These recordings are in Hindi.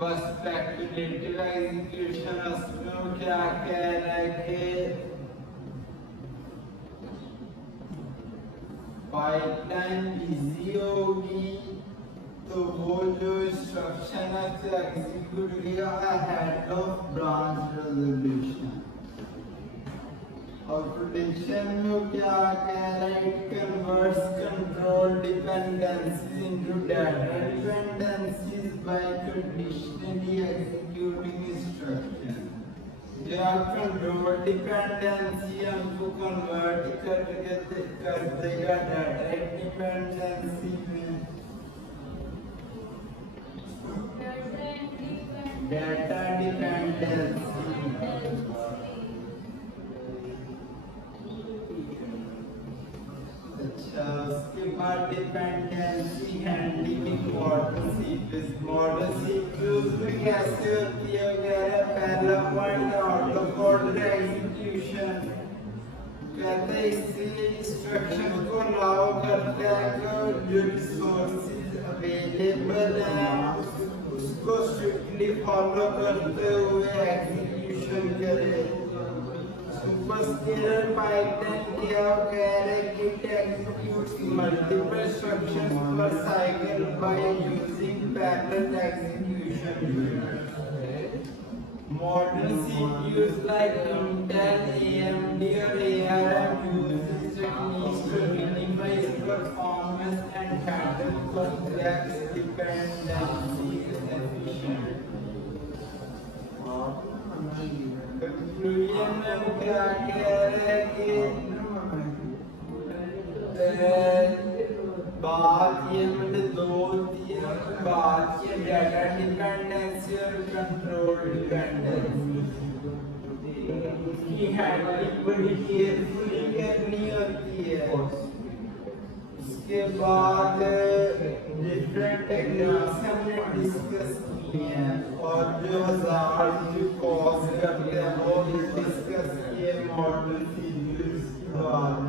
बाद स्पेक्युलेटिव एग्जीक्यूशन उसमें वो क्या कह रहा है कि पाइपलाइन बिजी होगी तो वो जो इंस्ट्रक्शन है तो एग्जीक्यूट किया अहेड ऑफ ब्रांच रेजोल्यूशन। और प्रिडिक्शन में क्या कह रहा है, it converts control dependencies into data dependencies by conditionally executing instruction. जो कंट्रोल डिपेंडेंसी हमको कन्वर्ट कर देगा डाटा डिपेंडेंसी में। डाटा डिपेंडेंसी अच्छा, उसके बाद डिपेंडेंसी हैंडलिंग मॉडल सीक्वेंस में कैसे होती है वगैरह। पहला point out of order execution कहते हैं, इससे इंस्ट्रक्शन को अलाउ करता है कि जो रिसोर्सेज अवेलेबल हैं उसको स्ट्रिक्टली फॉलो करते हुए एग्जीक्यूशन करे। सुपरस्केलर पाइपलाइन क्या कह रहे कि it executes multiple instructions per cycle by using parallel execution. Modern CPUs like Intel, AMD or ARM use techniques to minimize performance and handle complex dependencies efficiently. Conclusion में वो क्या कह रहे हैं कि बात ये मैंने दो दी है, बात ये डाटा डिपेंडेंसी और कंट्रोल डिपेंडेंसी की हैंडलिंग बड़ी केयरफुली करनी होती है। उसके बाद डिफरेंट टेक्निक्स हमने डिस्कस की हैं और जो हजार जो कॉज करते हैं वो भी डिस्कस किए मॉडल सीरीज के बाद।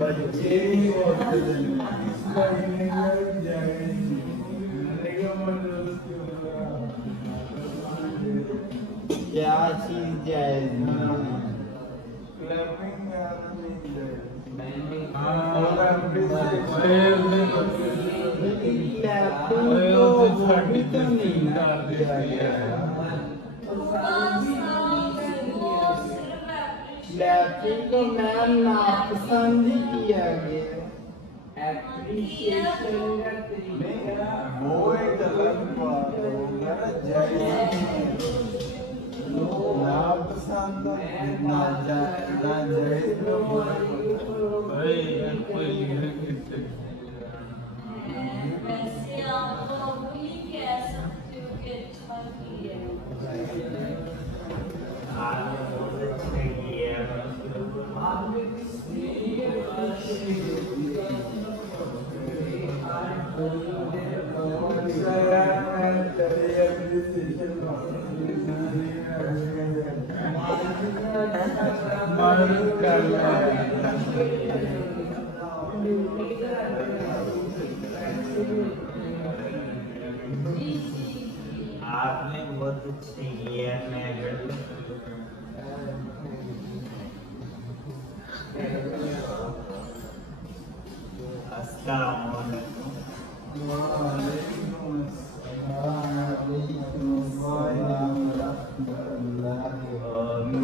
बच्चे नहीं होते क्या चीज जायज लैपिंग को मैम नापसंद ही किया गया एप्रिशिएशन का तरीका वो एक अलग बात होगा नापसंद ना जायज वैसे आप लोग भी कह सकते हो कि अच्छा किया आपने बहुत अच्छे किया मैं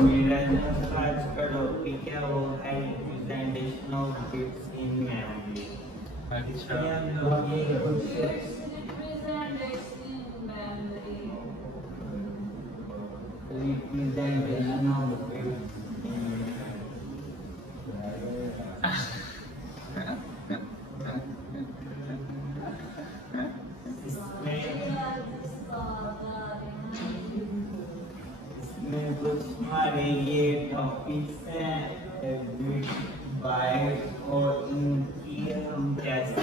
मेरा आज का टॉपिक है वो है representation of bits in memory. अच्छा representation of इसमें कुछ हमारे ये टॉपिक्स हैं बिट बाइट और इनकी हम कैसे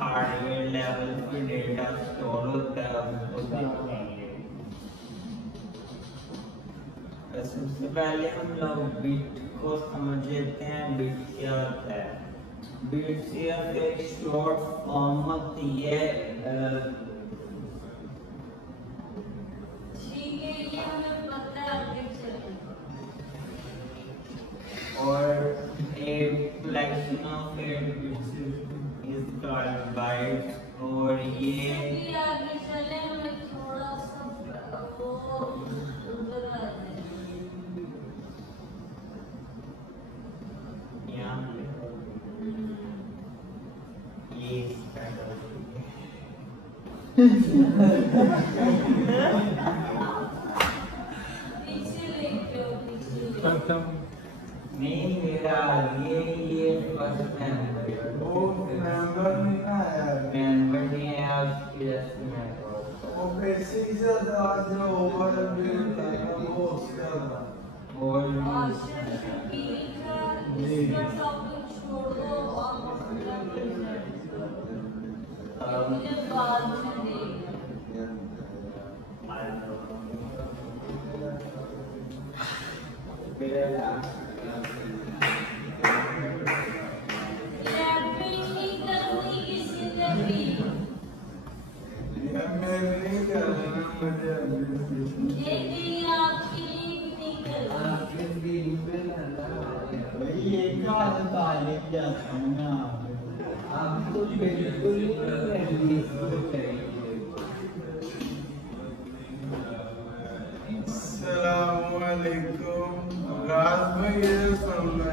हार्डवेयर लेवल पे डेटा स्टोर होता है उसको देखेंगे। सबसे पहले हम लोग बिट को समझ लेते हैं बिट क्या होता है। बिट से एक शॉर्ट फॉर्म होती है ठीक है ये हमें पता है आगे चलें और a collection of 8 bits is called byte और ये आगे चले हमें थोड़ा सा वो उधर आ जाए यहाँ पे ये start होती है। पीछे लेके आओ पीछे नहीं मेरा ये फर्स्ट मेंबर वो मेंबर नहीं ना यार मेंबर नहीं है उसकी जैसे मैं वो बेसिक से था जो ओवर बिल्ड था वो उसका था और आशा शकील का इसका टॉपिक छोड़ दो और अपना प्रेजेंट करो मुझे बाद में देगा रैपिंग नहीं करनी किसी ने भी ये मैं नहीं कर रहा मुझे ये नहीं आपके लिए नहीं करनी भाई ये क्या ताले क्या समझना आप तो बिल्कुल ही अस्सलामुअलैकुम राज भाई ये सुनना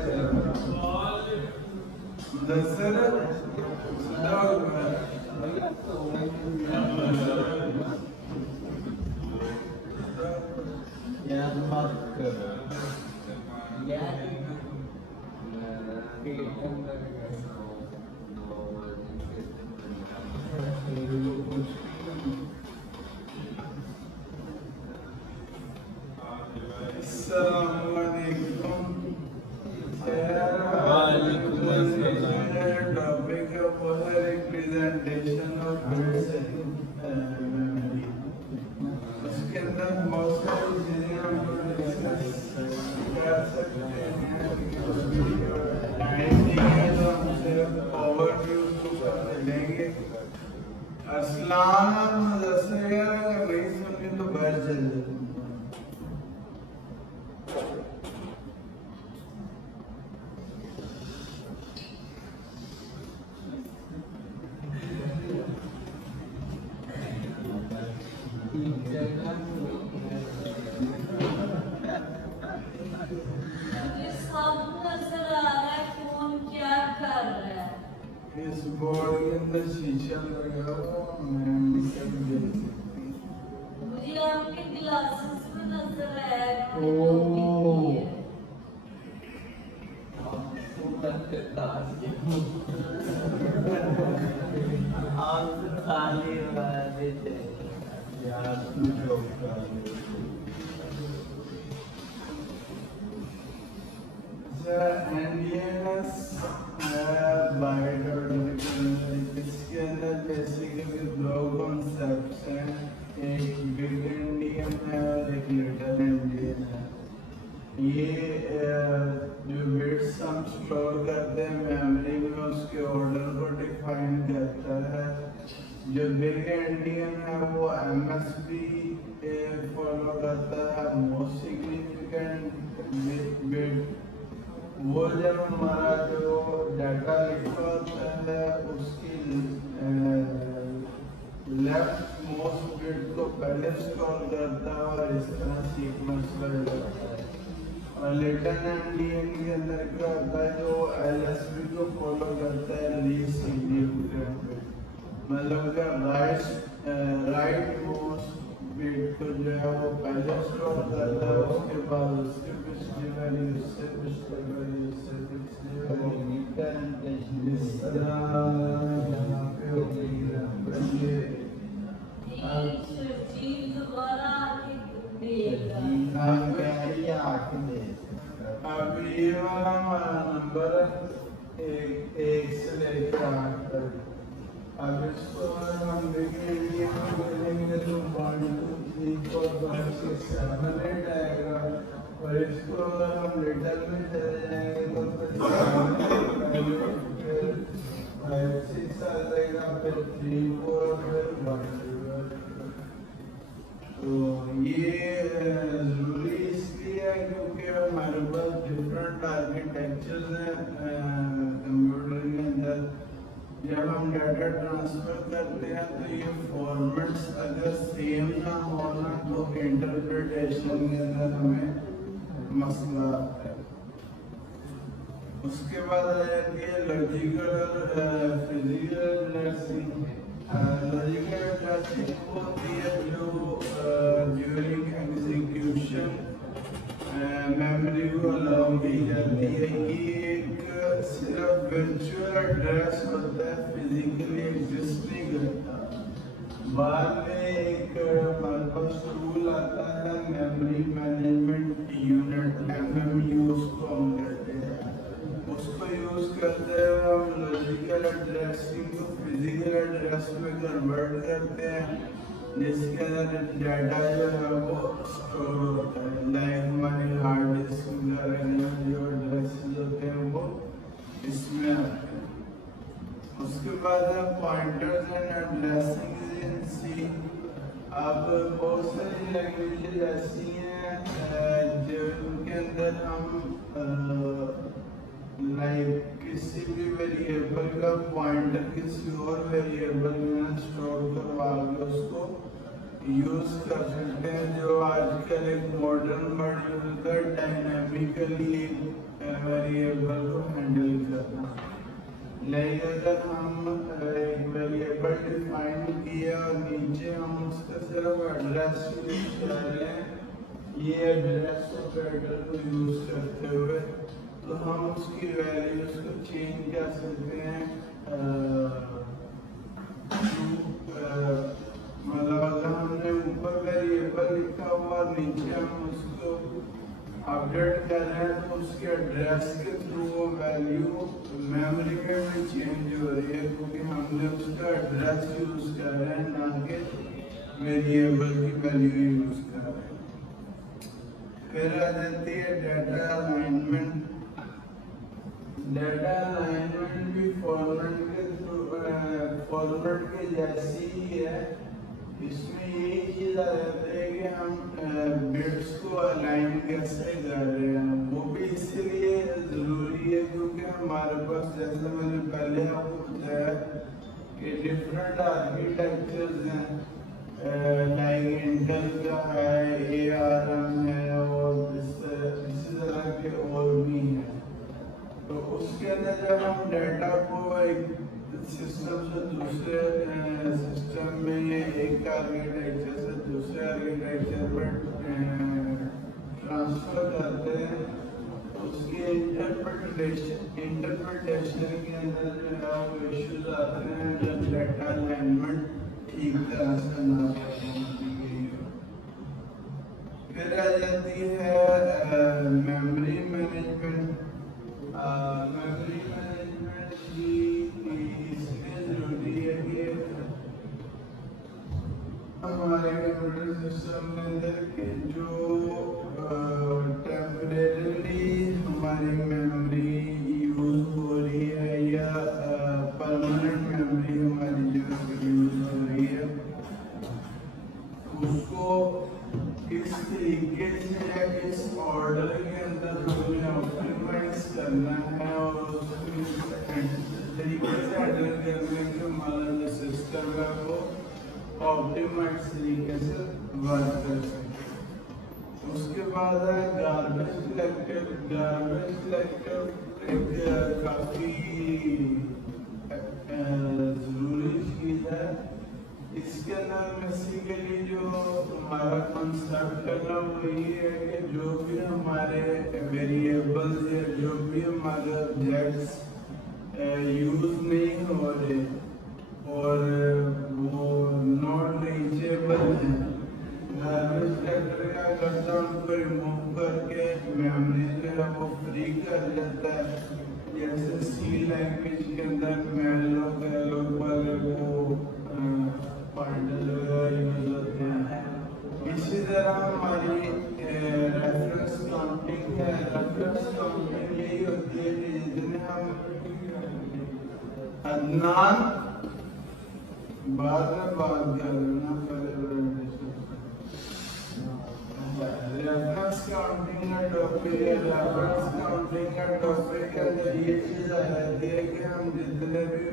दशरथ याद मत करो मिलेंगे। असलाम और मुदस्सिर अगर नहीं सुनी तो बाहर चल जाओ। मुझे सब नजर आ रहा है कौन क्या कर रहा है। इस बोर्ड के अंदर शीशा लगा हुआ मैं सब देख सकती हूँ। मुझे आपके ग्लासेस में नजर आया है कौन है। यार तू जो एनडीएनएस इसके अंदर बेसिकली दो कॉन्सेप्ट्स हैं, एक बिग एंडियन है और एक लिटिल एंडियन है। ये जो बिट्स हम स्टोर करते हैं मेमोरी में उसके ऑर्डर को डिफाइन करता है। जो बिग एंडियन है वो एमएसबी फॉलो करता है, मोस्ट सिग्निफिकेंट बिट। वो जब हमारा जो डाटा लिखा होता है उसकी लेफ्ट मोस्ट बिट को पहले स्टोर करता है और इस तरह सीक्वेंस बढ़ जाता है। और लिटिल एंडियन के अंदर क्या होता है जो एलएसबी को फॉलो करता है, लीस्ट सिग्निफिकेंट बिट। मतलब कि राइट मोस्ट बिट को जो है वो पहले स्टोर करता है, उसके बाद उसके पिछली वैल्यू, उससे पिछली वैल्यू, उससे पिछली वैल्यू, इस तरह यहाँ पे हो गई है। चीज दोबारा आके देगा। अब ये वाला हमारा नंबर एक से लेकर 8 तक। अब इसको हम देखेंगे तो 1 2 3 4 5 6 7 8 आएगा। और इसको अगर हम लिटिल में चले जाएंगे तो फिर 5 6 आ जाएगा, फिर 3 4 फिर 1 तो ये जरूरी इसलिए है क्योंकि हमारे पास डिफरेंट आर्किटेक्चर्स हैं कंप्यूटर के अंदर। जब हम डाटा ट्रांसफर करते हैं तो ये फॉर्मेट्स अगर सेम ना हो ना तो इंटरप्रिटेशन के अंदर हमें मसला आता है। उसके बाद आ जाती है लॉजिकल और फिजिकल एड्रेसिंग। लॉजिकल एड्रेसिंग होती है जो ड्यूरिंग एग्जीक्यूशन मेमोरी को अलाउ की जाती है कि एक सिर्फ वर्चुअल एड्रेस होता है, फिजिकली एग्जिस्ट नहीं करता। बाद में एक हमारे पास टूल आता है मेमोरी मैनेजमेंट यूनिट, एमएमयू उसको हम कहते हैं। उसको यूज करते हुए हम लॉजिकल एड्रेसिंग को फिजिकल एड्रेस में कन्वर्ट करते हैं, जिसके अंदर डाटा जो है वो स्टोर होता है। लाइक हमारी हार्ड डिस्क वगैरह में जो एड्रेसेस होते हैं वो इसमें आते हैं। उसके बाद है पॉइंटर्स एंड एड्रेसिंग इन सी। अब बहुत सारी लैंग्वेजेस ऐसी हैं जिनके अंदर हम लाइक किसी भी वेरिएबल का पॉइंटर किसी और वेरिएबल में स्टोर करवा के उसको यूज कर सकते हैं, जो आजकल एक मॉडर्न वर्ड यूज कर डायनामिकली वेरिएबल को हैंडल करना। लाइक अगर हम एक वेरिएबल डिफाइन किया और नीचे हम उसका सिर्फ एड्रेस यूज कर रहे हैं, ये एड्रेस ऑपरेटर को यूज करते हुए तो हम उसकी वैल्यूज को चेंज कर सकते हैं। मतलब अगर हमने ऊपर वेरिएबल लिखा हुआ और नीचे हम उसको अपडेट कर रहे हैं तो उसके एड्रेस के थ्रू वो वैल्यू मेमोरी में भी चेंज हो रही है, क्योंकि हमने उसका एड्रेस यूज कर रहे हैं ना कि वेरिएबल की वैल्यू यूज कर रहे हैं। फिर आ जाती है डाटा अलाइनमेंट। डाटा अलाइनमेंट भी फॉर्मेट के थ्रू फॉर्मेट के जैसी ही है। इसमें यही चीज आ जाती है कि हम बिट्स को अलाइन कैसे कर रहे हैं। वो भी इसलिए जरूरी है क्योंकि हमारे पास, जैसे मैंने पहले आपको बताया, कि डिफरेंट आर्किटेक्चर्स हैं, लाइक इंटेल का है, ARM है, और इसी तरह के और भी हैं। तो उसके अंदर जब हम डाटा को एक सिस्टम से दूसरे सिस्टम में, एक आर्किटेक्चर से दूसरे आर्किटेक्चर में ट्रांसफर करते हैं, उसकी इंटरप्रिटेशन के अंदर जो है वो इश्यूज आते हैं जब डाटा अलाइनमेंट ठीक तरह से ना की गई हो। फिर आ जाती है मेमोरी मैनेजमेंट। मेमोरी मैनेजमेंट की इसलिए जरूरी है कि हमारे कंप्यूटर सिस्टम के अंदर के जो टेम्परेरी हमारी मेमोरी यूज हो रही है या परमानेंट मेमोरी हमारी जो यूज हो रही है, उसको किस तरीके से या किस ऑर्डर के अंदर हमें ऑप्टिमाइज करना है और उसको तरीके से हैंडल करने के हमारा जो सिस्टम है वो ऑप्टिमाइज तरीके से वर्क कर सके। उसके बाद है गार्बेज कलेक्टर। गार्बेज कलेक्टर एक काफ़ी ज़रूरी चीज़ है। इसके अंदर बेसिकली जो हमारा कंसेप्ट है ना वो ये है कि जो भी हमारे वेरिएबल्स या जो भी हमारे ऑब्जेक्ट्स यूज नहीं हो रहे और वो नॉट रीचेबल हैं, गार्बेज कलेक्टर क्या करता है उनको रिमूव करके मेमोरी जो है वो फ्री कर देता है। जैसे सी लैंग्वेज के अंदर मैलो गैलो वाले वो पॉइंटर वगैरह यूज होते हैं। इसी तरह हमारी रेफरेंस काउंटिंग है। रेफरेंस काउंटिंग यही होती है कि जितने हम अदनान बाद में बात कर लेना, पहले रेफरेंस काउंटिंग का टॉपिक है। रेफरेंस काउंटिंग का टॉपिक के अंदर ये चीज आ जाती है कि हम जितने भी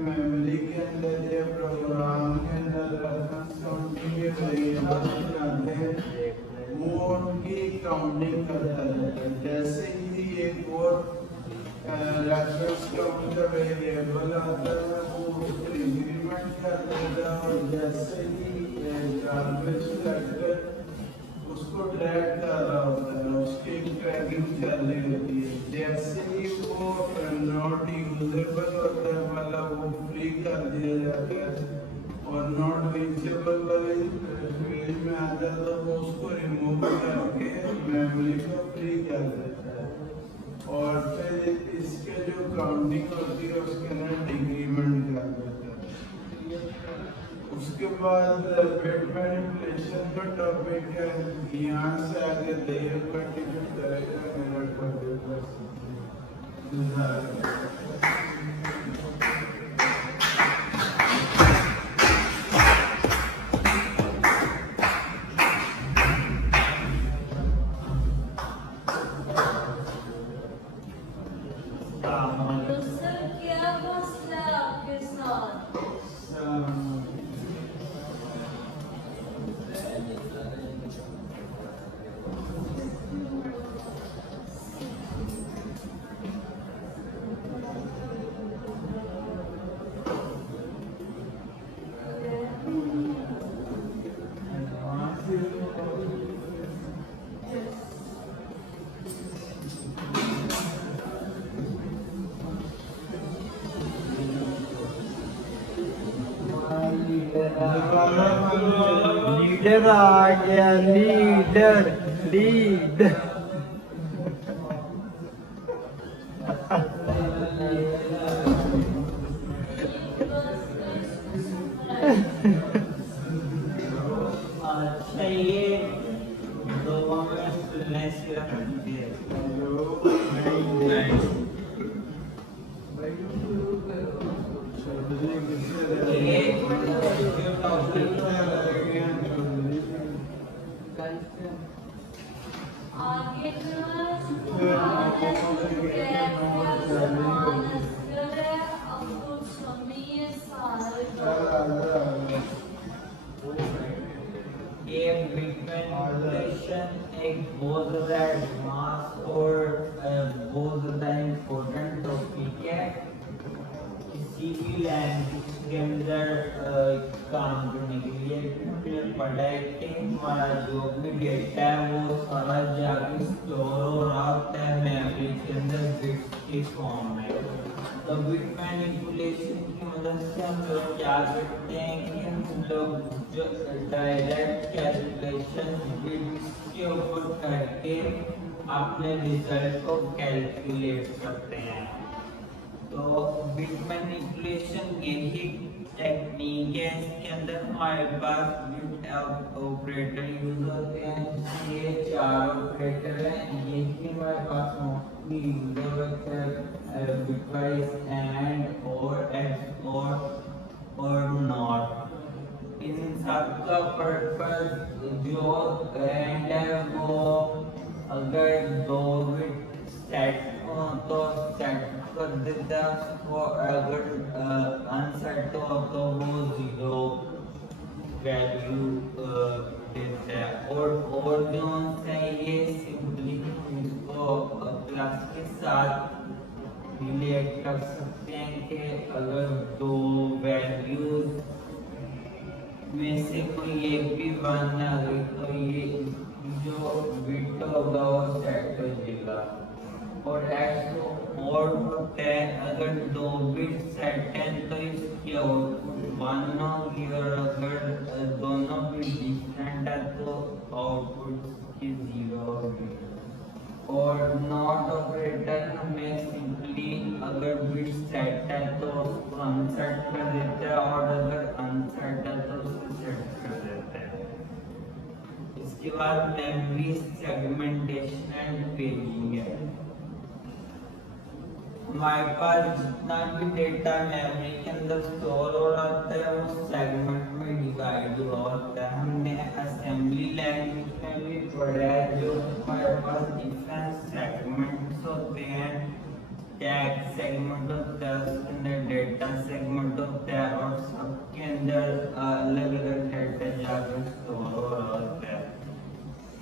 मेमोरी के अंदर या प्रोग्राम के अंदर रेफरेंस काउंटिंग के वेरिएबल्स बनाते हैं वो उनकी काउंटिंग करता है। जैसे ही एक और रेफरेंस काउंट का वेरिएबल आता है वो उसको इंक्रीमेंट कर देता है और जैसे ही गार्बेज कलेक्टर उसको ट्रैक कर रहा होता है, उसकी ट्रैकिंग चल रही होती है। जैसे ही वो नॉट यूजेबल होता है मतलब वो फ्री कर दिया जाता है और नॉट रीचेबल वाले फील्ड में आता है तो वो उसको रिमूव करके मेमोरी को फ्री कर देता है और फिर इसके जो काउंटिंग होती है उसके अंदर डिक्रीमेंट कर देता है। उसके बाद बिट मैनिपुलेशन का टॉपिक है। यहाँ से आगे देर कंटिन्यू करेगा मेरा कंप्यूटर। तो सर क्या मसला है आपके साथ? लीडर आ गया, लीडर लीड अच्छा ये दो में सुनने से रखती है। नहीं ये जो टॉपिक आगे ये पिगमेंटेशन एक बहुत ज़्यादा एडवांस और बहुत ज़्यादा इम्पोर्टेंट टॉपिक है किसी भी लैंग्वेज के अंदर काम करने के लिए हमने पढ़ा है कि हमारा जो भी डेटा है वो सारा जाके स्टोर हो रहा होता है मेमोरी के अंदर बिट्स की फॉर्म में। तो बिट मैनिपुलेशन की मदद से हम लोग क्या करते हैं कि हम लोग जो डायरेक्ट कैलकुलेशन बिट्स के ऊपर करके अपने रिजल्ट को कैलकुलेट करते हैं। तो बिट मैनिपुलेशन यही टेक्निक है, इसके अंदर हमारे पास बिट ऑपरेटर यूज होते हैं। ये चार ऑपरेटर हैं, ये भी हमारे पास मोस्टली यूज होते हैं बिटवाइज एंड और एक्स और नॉट। इन सब का पर्पस जो एंड है वो अगर दो बिट सेट हो तो सेट कर देता है, और अगर अनसेट हो तो वो जीरो वैल्यू देता है। और जो है ये सिंपली इसको प्लस के साथ रिलेट कर सकते हैं कि अगर दो वैल्यूज में से कोई एक भी वन आ गई तो ये जो बिट होगा वो सेट हो जाएगा। और एक्स और होता है अगर दो बिट सेट हैं तो इसकी आउटपुट वन होगी, और अगर दोनों बिट डिफरेंट है तो आउटपुट की जीरो होगी। और नॉट ऑपरेटर हमें सिंपली अगर बिट सेट है तो उसको अनसेट कर देता है, और अगर अनसेट है तो उसको सेट कर देता है। इसके बाद मेमोरी सेगमेंटेशन एंड पेजिंग है। हमारे पास जितना भी डेटा मेमोरी के अंदर स्टोर हो रहा होता है वो सेगमेंट में डिवाइड हुआ होता है। हमने असेंबली लैंग्वेज में भी पढ़ा है जो हमारे पास डिफरेंट सेगमेंट्स होते हैं। टैग सेगमेंट होता है, उसके अंदर डेटा सेगमेंट होता है, और सबके अंदर अलग अलग डेटा जाकर स्टोर हो रहा होता है।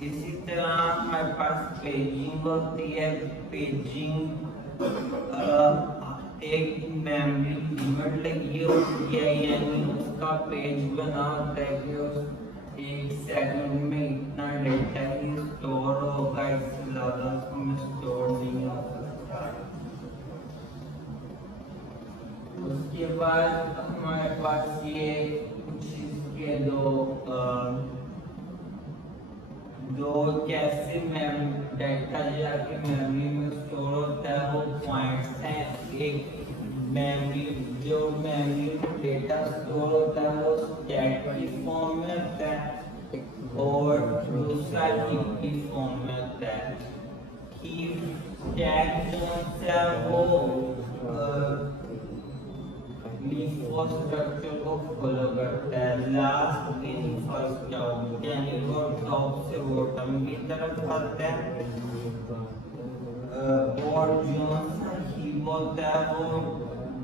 इसी तरह हमारे पास पेजिंग होती है। पेजिंग एक मेमोरी लिमिट लगी होती है, यानी उसका पेज बना होता है कि उस एक सेकंड में इतना डेटा ही स्टोर होगा, इससे ज़्यादा उसमें स्टोर नहीं हो सकता। उसके बाद हमारे पास ये कुछ इसके दो कैसे डेटा जाके मेमोरी में स्टोर होता है वो पॉइंट्स हैं। एक मेमोरी जो मेमोरी में डेटा स्टोर होता है वो स्टैक की फॉर्म में होता है, और दूसरा हीप की फॉर्म में होता है। हीप स्टैक जो होता है वो लीफ स्ट्रक्चर को फॉलो करता है, लास्ट इन फर्स्ट आउट, यानी वो टॉप से बॉटम की तरफ आता है। और जो हीप होता है वो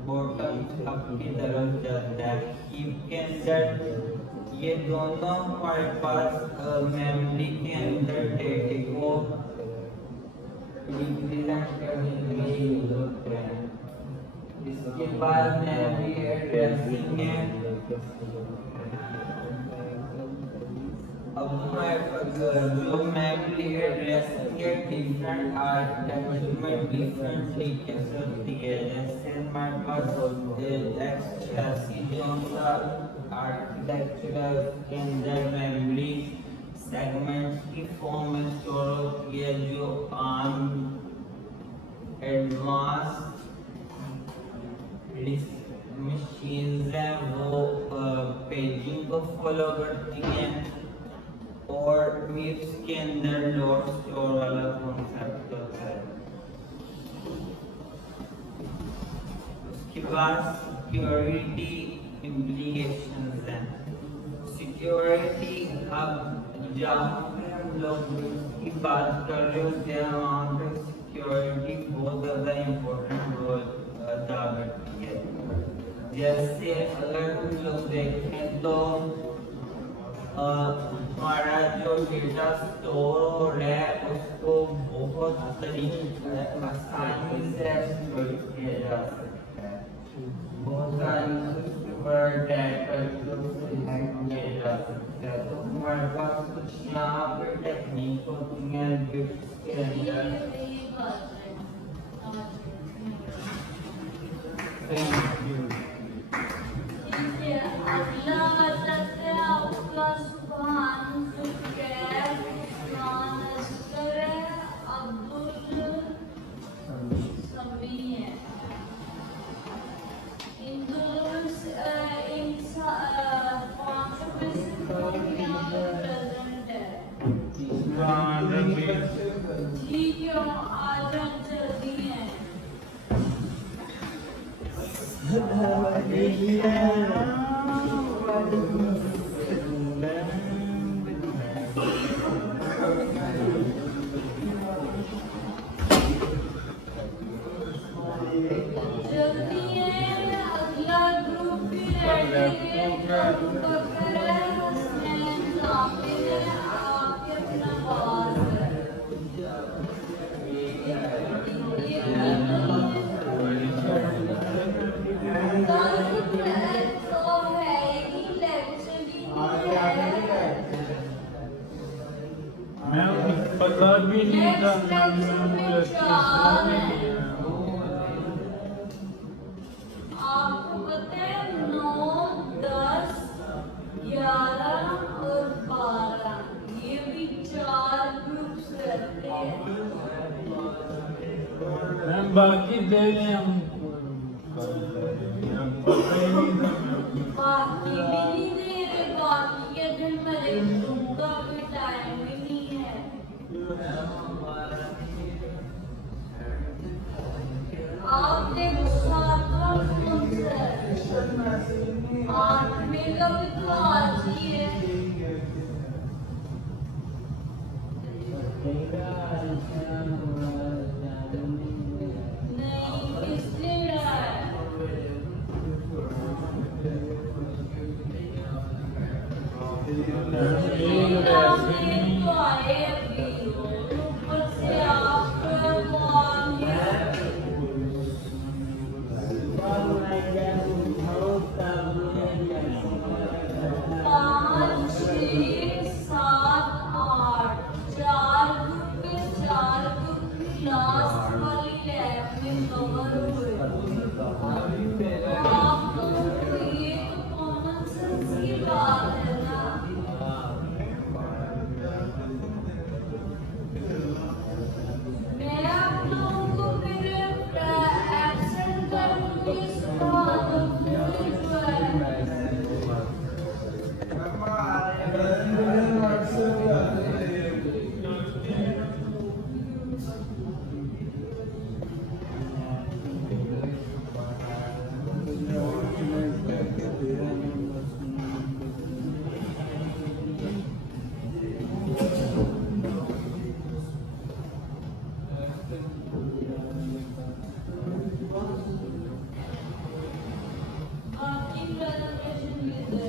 बॉटम अप की तरफ जाता है। हीप के अंदर ये दोनों हमारे पास मेमोरी के अंदर डेटा को रिप्रेजेंट करने के लिए यूज होते हैं। इसके बाद मेमोरी एड्रेसिंग है। अब हमारे पास जो मेमोरी एड्रेसिंग है डिफरेंट आर्किटेक्चर में डिफरेंट तरीके होती है। जैसे हमारे पास x86 जो सा आर्किटेक्चर है उसके अंदर मेमोरी सेगमेंट्स की फॉर्म में स्टोर होती है। जो आर्म एडवांस मशीन्स हैं वो पेजिंग को फॉलो करती हैं, और मिप्स के अंदर लोड स्टोर वाला कॉन्सेप्ट होता है। उसके बाद सिक्योरिटी implications हैं। सिक्योरिटी अब जहाँ पे हम लोग की बात कर रहे होते हैं वहाँ पे सिक्योरिटी बहुत ज़्यादा इम्पोर्टेंट रोल अदा करती है। जैसे अगर हम लोग देखें तो हमारा जो डेटा स्टोर है उसको बहुत तरीके आसानी से एक्सप्लॉइट किया जा सकता है। बहुत सारी पर अटैक करके उसे हैक किया जा सकता है। तो हमारे पास कुछ यहाँ पर टेक्निक होती है जिसके अंदर थैंक यू। अगला मतलब है आपका सुभान सुकैर उस्मान अस्कर है अब्दुल समी है। इन दोनों इन 500 में से कोई यहाँ पे प्रेजेंट है। ठीक है आज हम जल्दी हैं। जल्दी है अगला ग्रुप भी रेडी है। अबू बकर है, हसनैन साबिर है, आकिब नवाज है। तो है ही लेक्चर की मैं पता भी नहीं था आपको पता है 9, 10, 11 और 12 ये भी 4 ग्रुप्स रहते हैं। मैं बाकी दे रहे हम पता ही नहीं था। बाकी भी नहीं दे रहे, बाकी के दिन मेरे दूंगा भी टाइम ही नहीं है। आप देखो 7वां कौन सा है? 8वें का भी तो आज ही है। नहीं किसने उड़ाया? तो आए अभी ऊपर से आप कौन है? 5, 6, 7, 8 4 ग्रुप के 4 ग्रुप लास्ट वाली लैब में कवर हुए। आप लोगों को ये तो कॉमन सेंस की बात है ना। मैं आप लोगों को फिर एब्सेंट करूंगी सुभान जो है। बाकी प्रेजेंटेशन भी दे।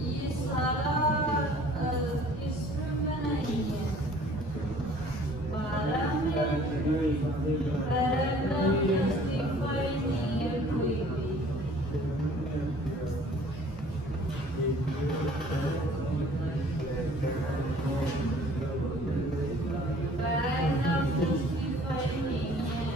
ये सारा किसने बनाई है? 12 में पैराग्राफ जस्टिफाई नहीं है कोई भी। पैराग्राफ जस्टिफाई नहीं है।